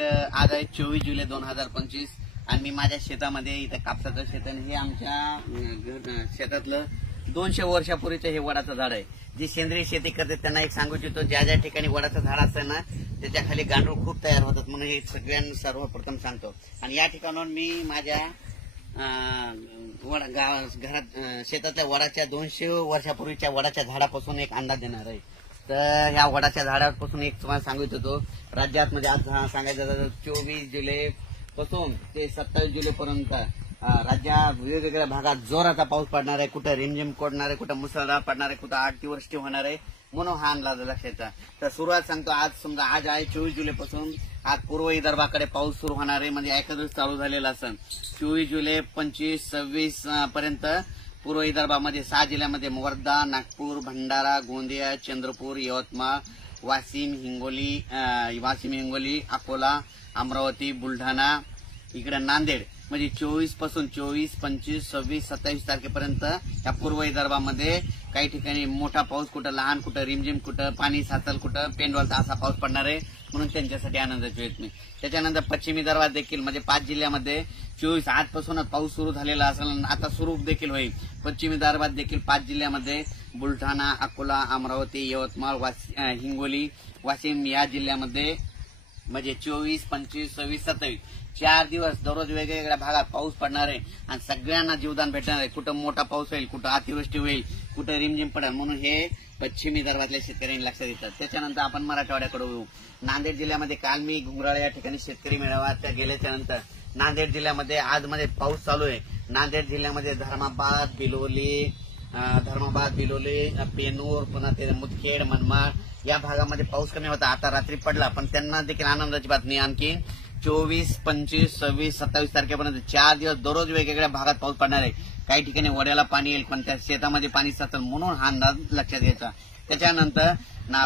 आज आहे 24 जुलै 2025 आणि मी माझ्या शेतामध्ये इथं कापसाचं शेत आहे. हे आमच्या शेतातलं 200 वर्षापूर्वीचं हे वडाचं झाड आहे. जे सेंद्रिय शेती करते त्यांना एक सांगू इच्छितो, ज्या ज्या ठिकाणी वडाचं झाड असतं ना त्याच्या खाली गांडूळ खूप तयार होतात, म्हणून हे सगळ्यांना सर्वप्रथम सांगतो. आणि या ठिकाणाहून मी माझ्या घरात शेतातल्या वडाच्या 200 वर्षापूर्वीच्या वडाच्या झाडापासून एक अंदाज देणार आहे. तर ह्या वडाच्या झाडापासून एक तुम्हाला सांगू इच्छितो, राज्यात म्हणजे आज सांगायचं तर 24 जुलै पासून ते 27 जुलै पर्यंत राज्यात वेगवेगळ्या भागात जोराचा पाऊस पडणार आहे. कुठं रिमझिम पडणार आहे, कुठं मुसळधार पडणार आहे, कुठं अतिवृष्टी होणार आहे, म्हणून हा अंदाज लक्षात. तर सुरुवात सांगतो, आज समजा आज आहे 24 जुलै पासून आज पूर्व विदर्भाकडे पाऊस सुरू होणार आहे. म्हणजे एखादच चालू झालेला असेल 24 जुलै 25-26 पर्यंत पूर्व विदर्भामध्ये 6 जिल्ह्यामध्ये वर्धा, नागपूर, भंडारा, गोंदिया, चंद्रपूर, यवतमाळ, वाशिम, हिंगोली, अकोला, अमरावती, बुलढाणा, इकडे नांदेड म्हणजे 24 पासून 24, 25, 26, 27 तारखेपर्यंत या पूर्व विदर्भामध्ये काही ठिकाणी मोठा पाऊस, कुठं लहान, कुठं रिमझिम, कुठं पाणी साचल, कुठं पेंडवालचा असा पाऊस पडणार आहे, म्हणून त्यांच्यासाठी आनंदाची वेळ मी. त्याच्यानंतर पश्चिम विदर्भात देखील म्हणजे 5 जिल्ह्यामध्ये 24 आजपासूनच पाऊस सुरू झालेला असेल, आता सुरू देखील होईल. पश्चिम विदर्भात देखील 5 जिल्ह्यामध्ये बुलढाणा, अकोला, अमरावती, यवतमाळ, हिंगोली, वाशिम या जिल्ह्यामध्ये म्हणजे 24, 25, 26, 27 4 दिवस दररोज वेगवेगळ्या भागात पाऊस पडणार आहे आणि सगळ्यांना जीवदान भेटणार आहे. कुठं मोठा पाऊस होईल, कुठं अतिवृष्टी होईल, कुठं रिमझिम पडेल, म्हणून हे पश्चिम विदर्भातल्या शेतकऱ्यांनी लक्षात येतात. त्याच्यानंतर आपण मराठवाड्याकडे येऊ. नांदेड जिल्ह्यामध्ये काल मी घुंगराळे या ठिकाणी शेतकरी मेळाव्यात गेल्याच्या नंतर नांदेड जिल्ह्यामध्ये आज मध्ये पाऊस चालू आहे. नांदेड जिल्ह्यामध्ये धर्माबाद, बिलोली, पेनूर, पुन्हा ते मुदखेड, मनमाड या भागामध्ये पाऊस कमी होता, आता रात्री पडला. पण त्यांना देखील आनंदाची बातमी, आणखी 24, 25, 26, 27 तारखेपर्यंत 4 दिवस दररोज वेगवेगळ्या भागात पाऊस पडणार आहे. काही ठिकाणी वड्याला पाणी येईल, पण त्या शेतामध्ये पाणी साचेल, म्हणून हा अंदाज लक्षात घ्यायचा. त्याच्यानंतर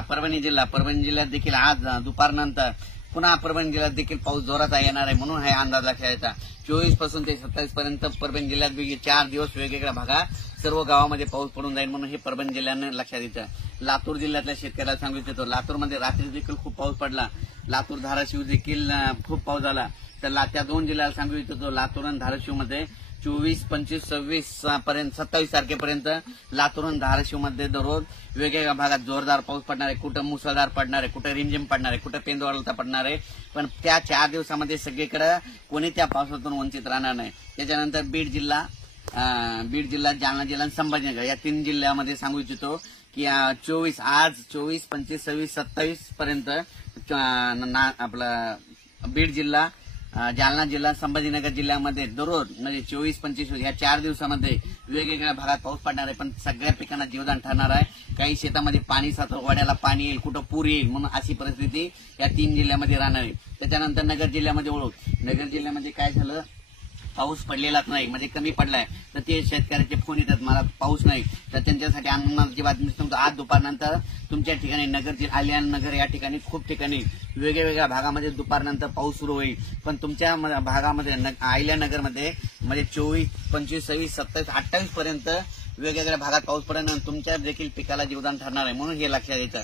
परभणी जिल्ह्यात देखील आज दुपारनंतर पुन्हा परभणी जिल्ह्यात देखील पाऊस जोराचा येणार आहे, म्हणून हा अंदाज लक्षात घ्यायचा. 24 पासून ते 27 पर्यंत परभणी जिल्ह्यात 4 दिवस वेगवेगळ्या भागात सर्व गावामध्ये पाऊस पडून जाईल, म्हणून हे परभणी जिल्ह्यानं लक्षात येतं. लातूर जिल्ह्यातल्या शेतकऱ्याला सांगू इच्छितो, लातूरमध्ये रात्री देखील खूप पाऊस पडला. लातूर, धाराशिव देखील खूप पाऊस झाला. तर त्या 2 जिल्ह्याला सांगू इच्छितो, लातूर आणि धाराशिवमध्ये 24, 25, 26 पर्यंत 27 तारखेपर्यंत लातूर आणि धाराशिवमध्ये दररोज वेगवेगळ्या भागात जोरदार पाऊस पडणार आहे. कुठं मुसळधार पडणार आहे, कुठं रिमझिम पडणार आहे, कुठं पेंदवाळता पडणार आहे. पण त्या 4 दिवसामध्ये सगळीकडे कोणी त्या पावसातून वंचित राहणार नाही. त्याच्यानंतर बीड जिल्हा, जालना जिल्हा आणि संभाजीनगर या 3 जिल्ह्यामध्ये सांगू इच्छितो की आज 24, 25, 26, 27 पर्यंत आपला बीड जिल्हा, जालना जिल्हा, संभाजीनगर जिल्ह्यामध्ये दररोज म्हणजे 24, 25 या 4 दिवसामध्ये वेगवेगळ्या भागात पाऊस पडणार आहे. पण सगळ्या पिकांना जीवदान ठरणार आहे. काही शेतामध्ये पाणी साचल, वाड्याला पाणी येईल, कुठं पूर येईल, म्हणून अशी परिस्थिती या 3 जिल्ह्यामध्ये राहणार आहे. त्याच्यानंतर नगर जिल्ह्यामध्ये ओळख, नगर जिल्ह्यामध्ये काय झालं, पाऊस पडलेलाच नाही, म्हणजे कमी पडलाय. तर ते शेतकऱ्याचे फोन येतात, मला पाऊस नाही. तर त्यांच्यासाठी आनंदाची बातमी सांगतो, आज दुपारनंतर तुमच्या ठिकाणी नगर या ठिकाणी खूप ठिकाणी वेगवेगळ्या भागामध्ये दुपारनंतर पाऊस सुरू होईल. पण तुमच्या भागामध्ये आयल्यानगरमध्ये म्हणजे 24, 25, 26, 27, 28 पर्यंत वेगवेगळ्या भागात पाऊस पडेल आणि तुमच्या देखील पिकाला जीवदान ठरणार आहे, म्हणून हे लक्षात येतं.